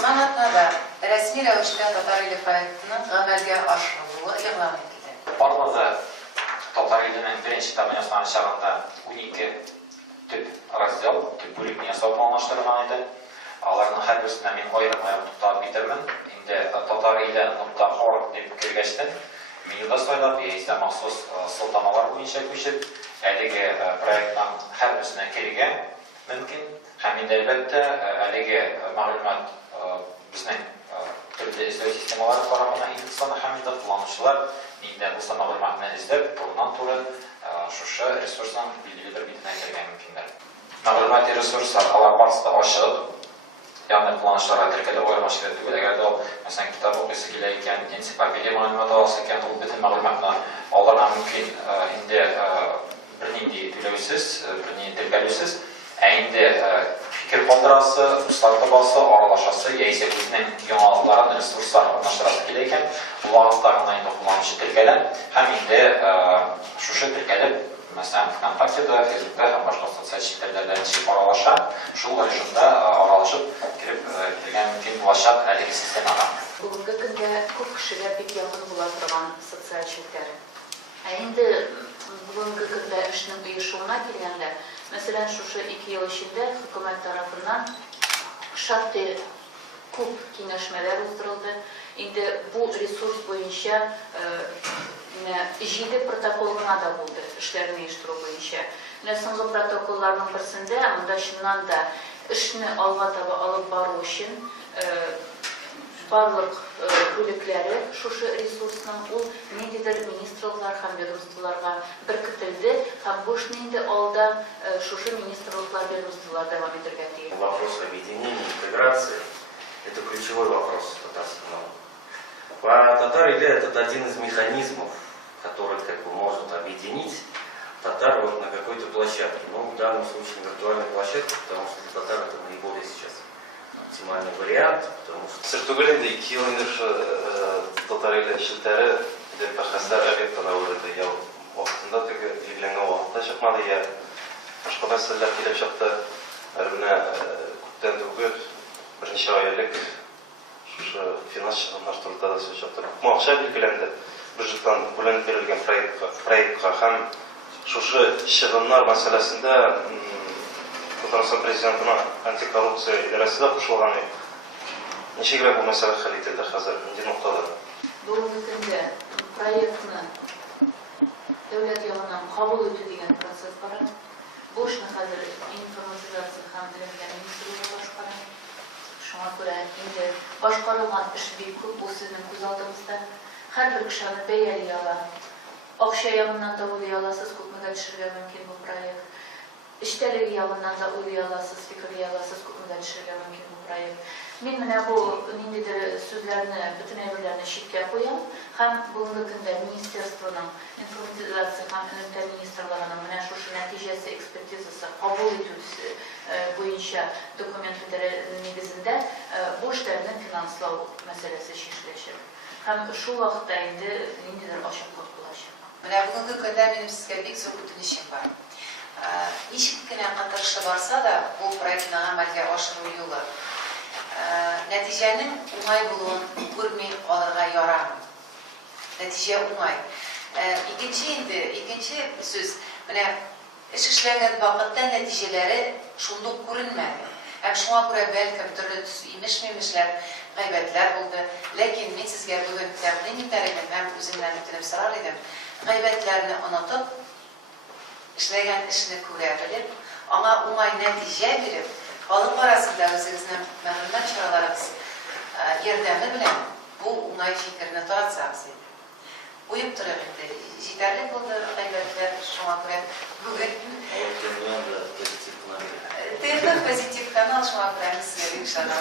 Узган атнада рәсми рәвештә татар иле проектының гамәлгә ашырылуы игълан ителде. Барлыгы татар иленең беренче этабын ясаган чагында 12 төп раздел, төп бүлекне ясау планлаштырылган иде. Аларның һәрберсенә мин аерым-аерым тукталып китермен. Инде татар иле .org дип кергәчтен менюда сайлап, яисә махсус сылтамалар буенча күчеп, әлеге проектның һәрберсенә кирегә мөмкин. Һәм инде әлбәттә әлеге мәгълүмат безнең төрле эзләү системалары тарафыннан интисаны һәм инде кулланучылар инде бу мәгълүматны эзләп, турыдан-туры шушы ресурсның билгеле бер битенә кергән мөмкиндер. Мәгълүмати ресурслар алар барысы да ачык. Ягъни кулланучыларга теркәлеп аермачы түгел. Әгәр дә мәсәлән китап укыйсы килә икән, энциклопедия мәгълүматы аласы икән, ул бөтен мәгълүматны алырга мөмкин инде бернинди түләүсез, бернинди теркәлүсез. Инде фикер калдырасы, дуслар табасы, аралашасы, яисә үзенең яңалыкларын, ресурсларын урнаштырасы килә икән, ул вакытта гына инде кулланучы теркәлә һәм инде шушы теркәлеп, мәсәлән, ВКонтактеда, Фейсбукта һәм башка социаль челтәрләрдә ничек аралаша, шул режимда аралашып киреп килгән мөмкин булачак әлеге системага. Бүгенге көндә күп кешегә бик якын була торган социаль челтәр. Инде бүгенге көндә эшнең оешуына килгәндә, мәсәлән, шушы 2 ел эчендә хөкүмәт тарафыннан шактый күп киңәшмәләр уздырылды. Инде бу ресурс буенча 7 протокол гына да булды эшләрне оештыру буенча. Соңгы протоколларның берсендә монда чыннан да эшне алга таба алып бару өчен барлык бүлекләре шушы ресурсның ул ниндидер министрлыклар һәм ведомстволарга беркетелде һәм бу эшне инде алда шушы министрлыклар, ведомстволар дәвам итәргә тиеш. Вопрос объединения, интеграции – это ключевой вопрос татарского народа. Татар или это один из механизмов, который может объединить татар на какой-то площадке. Ну, в данном случае на виртуальной площадке, потому что для татар это наиболее сейчас оптимальный вариант, потому что... Сертугалинде 2 ел инде татар иле челтәре дип бәхәсләр объектларда үрелде. Я вакытында теге билгеләнгән вакытта чыкмады, я башка мәсьәләләр килеп чыкты. Менә күптән түгел берничә ай элек шушы финанс чыгымнарында да сөз чыкты. Бу акча билгеләнде. Бюджеттан бүленеп бирелгән проектка һәм шушы чыгымнар мәсьәләсендә Татарстан президентына антикоррупция идарәсе дә кушылган. Ничегрәк бу мәсьәлә хәл ителде хәзер инде нуктада? Бүгенге көндә проектны дәүләт ягыннан кабул итү дигән процесс бара. Бу эшне хәзер информатизация һәм белем министрлыгы башкара. Шуңа күрә инде башкарылган эш бик күп, бу сезнең күз алдыгызда. Һәрбер кешене бәялый ала. Акча ягыннан да уйлый аласыз, күпмегә төшергә мөмкин бу проект. Эштәлеге ягыннан да уйлый аласыз, фикерләй аласыз, күпмегә төшергә мөмкин бу проект. Мин менә бу ниндидер сүзләрне, бөтен әйберләрне читкә куям һәм бүгенге көндә министрлыкның информатизация һәм элемтә министрлыгының менә шушы нәтиҗәсе экспертизасы кабул итүсе буенча документлар нигезендә бу эшләрне финанслау мәсьәләсе чишеләчәк. Һәм шул вакытта инде ниндидер ачыклык булачак. Менә бүгенге көндә минем сезгә бик зур үтенечем бар. Ничек кенә катырышы барса да, бу проектны гамәлгә ашыру юлы нәтиҗәнең уңай булуын күрми калырга ярамый. Нәтиҗә уңай. Икенче сүз, менә эш эшләгән вакытта нәтиҗәләре шундук күренмәде. Һәм шуңа күрә бәлкем төрле имеш-мимешләр, гайбәтләр булды. Ләкин мин сезгә бүген тәкъдим итәр идем һәм үземнән үтенеп сорар идем. Гайбәтләрне онытып, эшләгән эшне күрә белеп, аңа уңай нәтиҗә биреп, халык арасында үзегезнең мәгълүмат чараларыгыз ярдәме белән бу уңай фикерне таратсагыз иде. Уеп торыйк инде. Җитәрлек булды гайбәтләр, шуңа күрә бүген позитив канал, шуңа күрә сезгә бик ышанам.